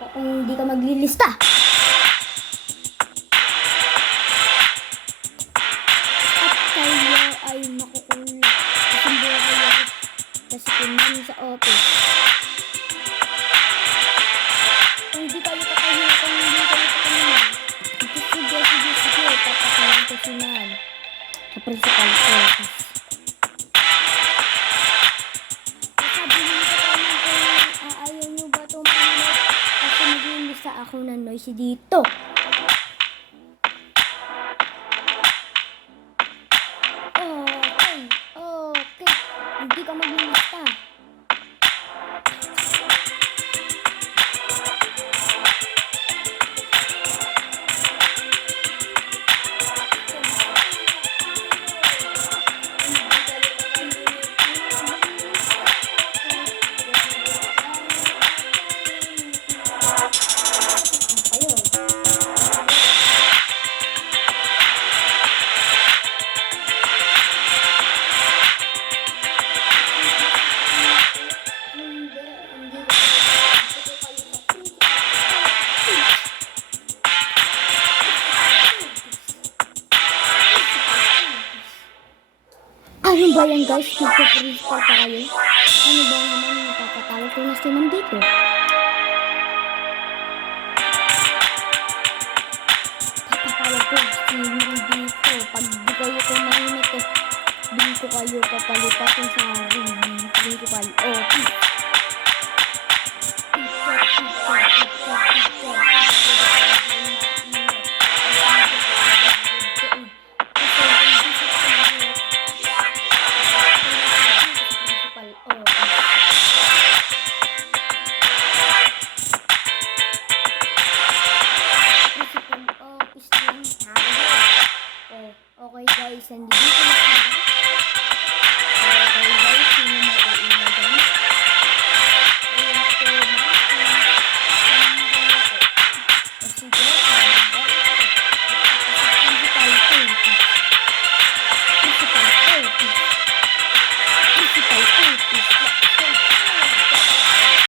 ako kung hindi ka maglilista. At kayo ay makukulong. Kasumbura kayo kasi kumain sa office. Kung hindi kayo kakahiya, kung hindi kayo kakahiya, sige, papakain ko si Nan sa principal office. Ako na noisy dito. Okay. Hindi ka maglilista. Ano ba yan guys? Nagpo-principal pa kayo? Ano ba naman yung napapatawag ko na si Ma'am dito? Papatawag ko si Ma'am dito. Pag di kayo kumahinit eh, din ko kayo papalipatin sa principal office.